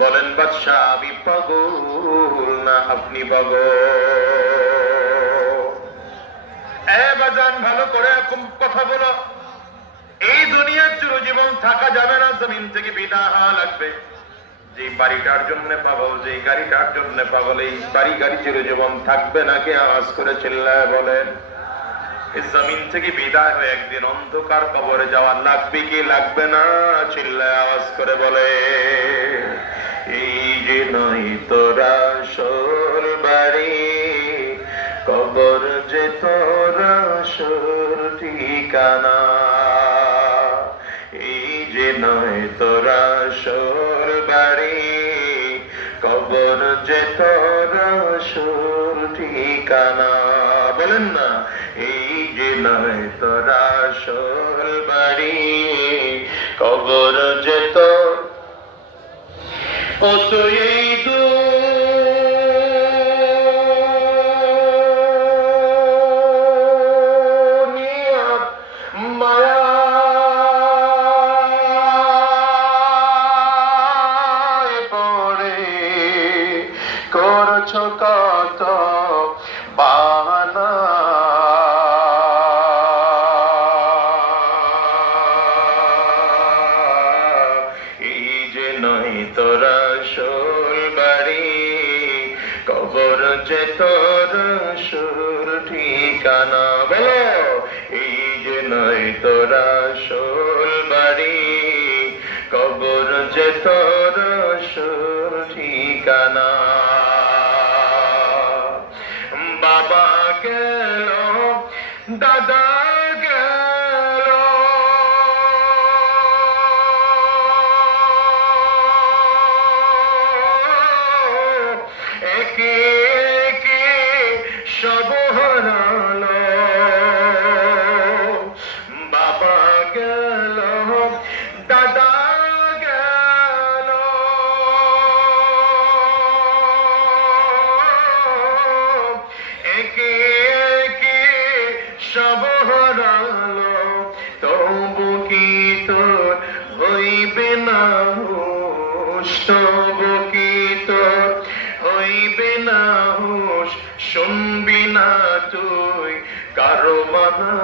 বলেন বাদশাহ আমি পাগল না আপনি পাগল? বাজান ভালো করে কথা বলো। এই দুনিয়ার চিরজীবন থাকা যাবে না, জমিন থেকে বিদায় হওয়া লাগবে। যে বাড়িটার জন্য পাগল, যে গাড়িটার জন্য পাগল, এই বাড়ি গাড়ি চিরজীবন থাকবে নাকি? আওয়াজ করে চিল্লায় বলেন। এই জমিন থেকে বিদায় হয়ে একদিন অন্ধকার কবরে যাওয়া লাগবে কি লাগবে না? চিল্লায় আওয়াজ করে বলে। এই যে নয় তোরা আসল বাড়ি, কবর যে তোরা আসল ঠিকানা। এই যে নয় তোরা আসল বাড়ি, কবর যে তোরা আসল ঠিকানা। বলেন না, এই যে নয় তোরা আসল বাড়ি, কবর যে তোর। ও তো এই দুনিয়া মায়ায় পড়ে করছো কত বাহানা। এই যে নয় তোরা আসল বাড়ি, কবর যে তোর আসল ঠিকানা। বলো, এই যে নয় তোরা আসল বাড়ি, কবর যে তোর আসল ঠিকানা। বাবা গেল, দাদা গেল, একে একে সব হারালো। বাবা গেল, দাদা গেল, একে একে সব হারালো। তবু কি তোর হইবে না হুঁশ? তবু কি তোর হইবে না হুঁশ? শুনবি না তুই কারো মানা।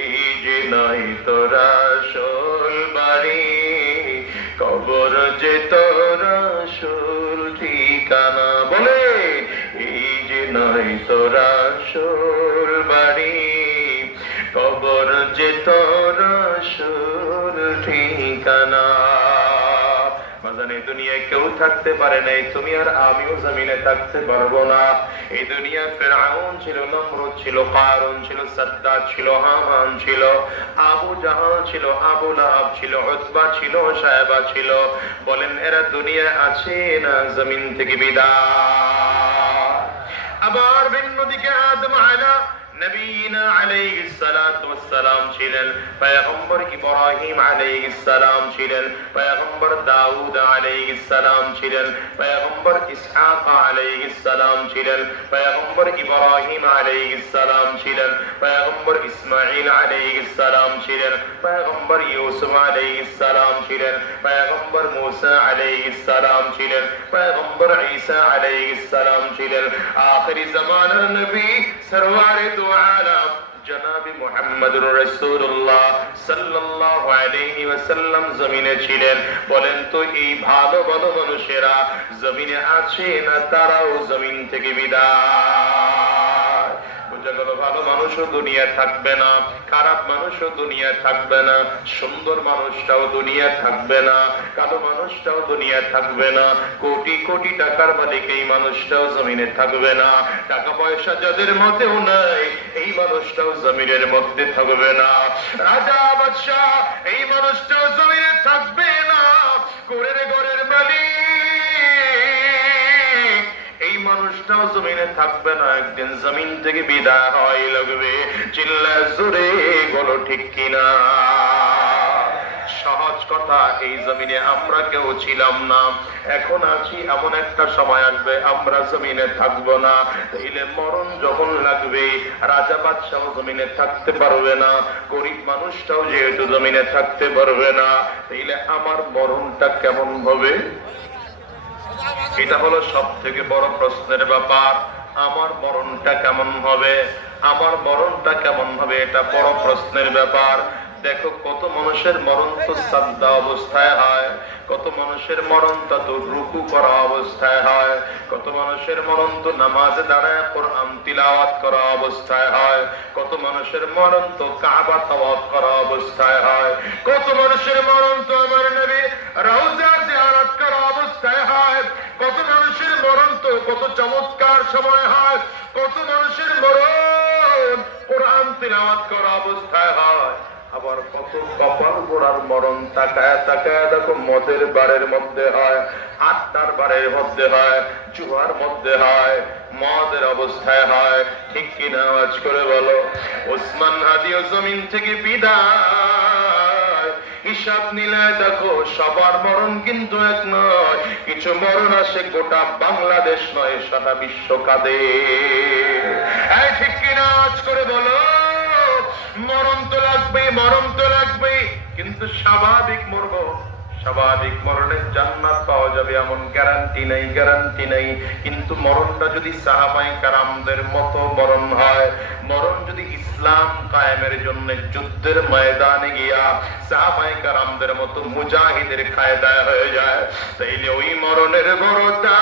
এই যে নয় তোরা আসল বাড়ি, কবর যে তোরা আসল ঠিকানা। বলে, এই যে নয় তোরা আসল বাড়ি, কবর যে তোরা আসল ঠিকানা। বাজান, এই দুনিয়ায় কেউ থাকতে পারে নাই, তুমি আর আমিও জমিনে থাকতে পারবো না। এই দুনিয়ায় ফিরআউন ছিল, নমরুদ ছিল, কারুন ছিল, সাদ্দাত ছিল, হামান ছিল, আবু জাহাল ছিল, আবু লাহাব ছিল, উতবা ছিল, সায়বা ছিল। বলেন, এরা দুনিয়ায় আছে না জমিন থেকে বিদায়? আবার ভিন্ন দিকে আদম নবীনা আলাইহিস সালাতু ওয়াস সালাম ছিলেন, পয়গম্বর ইব্রাহিম আলাইহিস সালাম ছিলেন, পয়গম্বর দাউদ আলাইহিস সালাম ছিলেন, পয়গম্বর ইসহাক আলাইহিস সালাম ছিলেন, পয়গম্বর ইব্রাহিম আলাইহিস সালাম ছিলেন, পয়গম্বর ইসমাঈল আলাইহিস সালাম ছিলেন, পয়গম্বর ইউসুফ আলাইহিস সালাম ছিলেন, পয়গম্বর মুসা আলাইহিস সালাম ছিলেন, পয়গম্বর ঈসা আলাইহিস সালাম ছিলেন। আখিরি জামানার নবী সরওয়ারে দু আলম জনাবে মুহাম্মদুর রাসূলুল্লাহ সাল্লাল্লাহু আলাইহি ওয়াসাল্লাম জমিনে ছিলেন। বলেন তো, এই ভালো ভালো মানুষেরা জমিনে আছে না তারাও জমিন থেকে বিদায়? বোঝা গেল, ভালো মানুষও দুনিয়া থাকবে না, খারাপ মানুষও দুনিয়া থাকবে না, সুন্দর মানুষটাও দুনিয়া থাকবে না, কালো মানুষটাও দুনিয়া থাকবে না, কোটি কোটি টাকার মালিক এই মানুষটাও জমিনে থাকবে না, টাকা পয়সা যাদের মধ্যেও নাই এই মানুষটাও জমিনের মধ্যে থাকবে না, রাজা বাদশাহ এই মানুষটাও জমিনে থাকবে না, ঘরের ঘরের মালিক এই মানুষটাও জমিনে থাকবে না, একদিন জমিন থেকে বিদায় হয় লাগবে। চিল্লা জোরে বলো ঠিক কিনা? সহজ কথা, এই জমিনে আমরা কেউ ছিলাম না, এখন আছি, এমন একটা সময় আসবে আমরা জমিনে থাকবো না। তাইলে মরণ যখন লাগবে, রাজা বাদশাহ জমিনে থাকতে পারবে না, গরিব মানুষটাও যেহেতু জমিনে থাকতে পারবে না, তাইলে আমার মরণটা কেমন হবে? এটা হলো সব থেকে বড় প্রশ্নের ব্যাপার। আমার মরণটা কেমন হবে, আমার মরণটা কেমন হবে, এটা বড় প্রশ্নের ব্যাপার। দেখো কত মানুষের মরণ তো সাজদা অবস্থায় হয়, কত মানুষের মরণ তো রুকু করা অবস্থায় হয়, কত মানুষের মরণ তো নামাজে দাঁড়ায় কোরআন তিলাওয়াত করা অবস্থায় হয়, কত মানুষের মরণ তো কাবা তাওয়াফ করা অবস্থায় হয়, কত মানুষের মরণ তো আমার নবী রওজা জিয়ারত করা অবস্থায় হয়, কত মানুষের মরণ তো কত চমৎকার সময় হয়, কত মানুষের মরণ কোরআন তিলাওয়াত করা অবস্থায় হয়, আবার কত কপাল গোড়ার মরণ তাকায় তাকায় দেখো মদের বারের মধ্যে হয়, আটটার বারের মধ্যে হয়, জুয়ার মধ্যে হয়, মদের অবস্থায় হয়। ঠিক কিনা আওয়াজ করে বলো? ওসমান হাদিও জমিন থেকে বিদায়, হিসাব নিলে দেখো সবার মরণ কিন্তু এক নয়, কিছু মরণ আসে গোটা বাংলাদেশ নয়, সারা বিশ্ব কাঁদে। ঠিক কিনা আওয়াজ করে বলো? মরণ তো লাগবে, মরণ তো লাগবে, কিন্তু স্বাভাবিক মরব, স্বাভাবিক মরণের জান্নাত পাওয়া যাবে এমন গ্যারান্টি নেই, গ্যারান্টি নেই। কিন্তু মরণটা যদি সাহাবায়ে কেরামদের মতো মরণ হয়, মরণ যদি ইসলাম কায়েমের জন্য যুদ্ধের ময়দানে গিয়া সাহাবায়ে কেরামদের মতো মুজাহিদের কায়দায় হয়ে যায়, তাইলে ওই মরণের বড়টা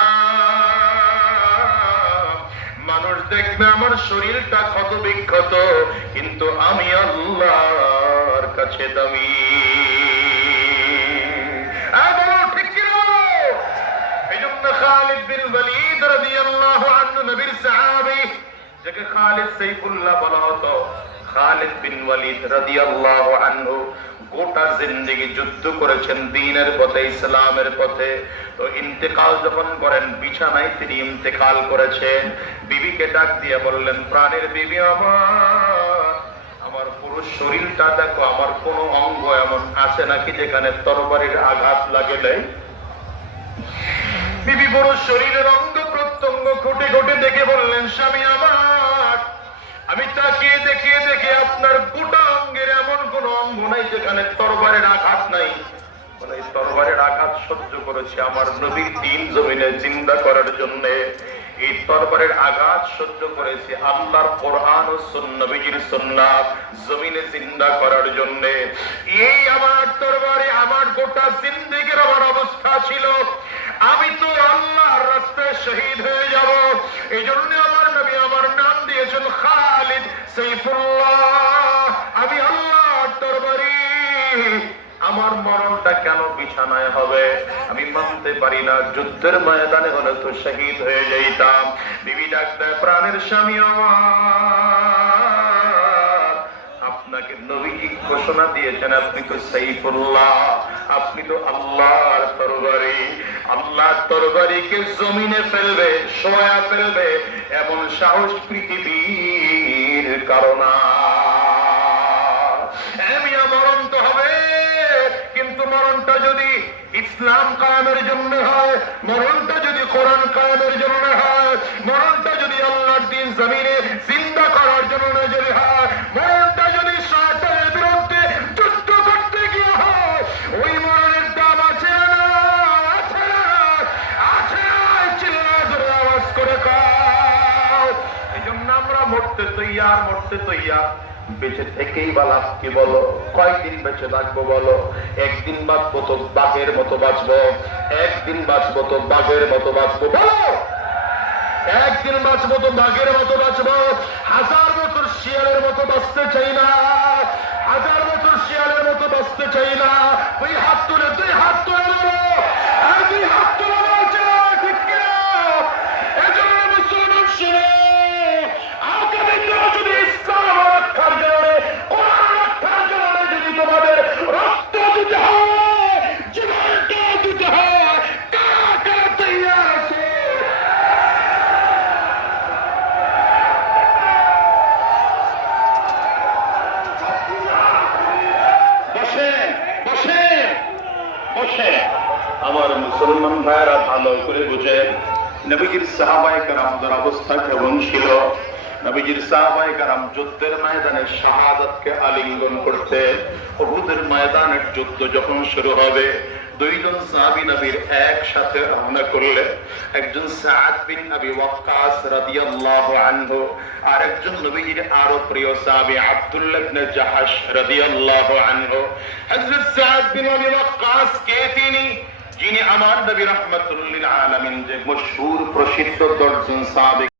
মানুষ দেখবে আমার শরীরটা ক্ষত বিক্ষত, কিন্তু আমি আল্লাহর কাছে দামি। ঠিক কি না? এই জন্য খালিদ বিন ওয়ালিদ রাদিয়াল্লাহু আনহু নবীর সাহাবী, যাকে খালিদ সাইফুল্লাহ বলা হতো, খালিদ বিন ওয়ালিদ রাদিয়াল্লাহু আনহু গোটা জিন্দেগি যুদ্ধ করেছেন দ্বীনের পথে, ইসলামের পথে। তো ইন্তেকাল যখন করেন, বিছানায় তিনি ইন্তেকাল করেছেন, বিবিকে ডাক দিয়ে বললেন, প্রাণের বিবি আমার, আমার পুরো শরীরটা দেখো, আমার কোন অঙ্গ এমন আছে নাকি যেখানে তরবারির আঘাত লাগে নাই? বিবি পুরো শরীরের অঙ্গ প্রত্যঙ্গ খুঁটে খুঁটে দেখে বললেন, স্বামী আমার, আমি তাকিয়ে দেখিয়ে দেখে আপনার গোটা অঙ্গের এমন কোন অঙ্গ নাই যেখানে তরবারের আঘাত নাই। মানে তরবারের আঘাত সহ্য করেছে আমার নবীর দ্বীন জমিনে জিন্দা করার জন্য। এই তরবারের আঘাত সহ্য করেছে আল্লাহর কোরআন ও নবীর সুন্নাত জমিনে জিন্দা করার জন্য। এই আমার তরবারে আমার গোটা জিন্দেগির আমার অবস্থা ছিল, আমি তো আল্লাহর রাস্তায় শহীদ হয়ে যাব। এই জন্য আমার নবী আমার নাম দিয়েছেন খালিদ সাইফুল্লাহ, আমি আল্লাহর তরবারি। আমার মরণটা কেন বিছানায় হবে? আমি মানতে পারি না, যুদ্ধের ময়দানে হলে তো শহীদ হয়ে যাইতাম। বিবি ডাক দেয়, প্রাণের স্বামী আমার, আপনাকে নবীজি ঘোষণা দিয়েছেন আপনি তো সাইফুল্লাহ, আপনি তো আল্লাহর তরবারি। আল্লাহর তরবারিকে জমিনে ফেলবে, শোয়া ফেলবে এমন সাহস পৃথিবীর কারণা। মরণ তো হবে, কিন্তু মরণটা যদি ইসলাম কায়েমের জন্য হয়, মরণটা যদি কোরআন কায়েমের জন্য হয়, মরণটা যদি আল্লাহর দ্বীন জমিনে জিন্দা করার জন্য যদি হয়, মরণটা যদি শয়তানের বিরুদ্ধে যুদ্ধ করতে গিয়ে হয়, ওই মরণের দাম আছে না? আছে না? আছে না? চিল্লায় ধরে আওয়াজ করে কাও। এই জন্য আমরা মরতে তৈয়ার, মরতে তৈয়ার। বেঁচে থেকেই বা লাভ কি বলো? কয়দিন বেঁচে থাকবো বলো? একদিন বাঁচবো তো বাঘের মতো বাঁচবো, একদিন বাঁচবো তো বাঘের মতো বাঁচবো, বলো? একদিন বাঁচবো তো বাঘের মতো বাঁচবো, 1000 বছর শিয়ালের মতো বাঁচতে চাই না, 1000 বছর শিয়ালের মতো বাঁচতে চাই না। তুই হাত তুলে, তুই হাত তুলে বলো, তুই হাত তুলে বলছে ঠিক কিনা? এজন্য মুসলমান শুনে আগামী দিনে যদি ইসলাম রক্ষার জন্য, কোরআন রক্ষার জন্য যদি তোমাদের রক্ত দিতে হয়, জীবনটা দিতে হয়, কারা কারা তৈয়ার আছে? বসেন, বসেন। বসে। আমার মুসলমান ভাইরা ভালো করে বুঝেন, নবীজির সাহাবায়ে কেরামদের অবস্থা কেমন ছিল। নবীজির সাহাবায়ে কেরাম যুদ্ধের ময়দানে শাহাদাতকে আলিঙ্গন করতে, উহুদের ময়দানের যুদ্ধ যখন শুরু হবে, দুইজন সাহাবী নবীর একসাথে রওনা করলে, একজন সাদ বিন আবি ওয়াক্কাস রাদিয়াল্লাহু আনহু, আর একজন নবীজির আরো প্রিয় সাহাবী আব্দুল্লাহ ইবনে জাহাশ রাদিয়াল্লাহু আনহু। হযরত সাদ বিন আবি ওয়াক্কাস কে তিনি? যিনি আমার নবী রাহমাতুল লিল আলামিন, যে মশহুর প্রসিদ্ধ 10 জন সাহাবী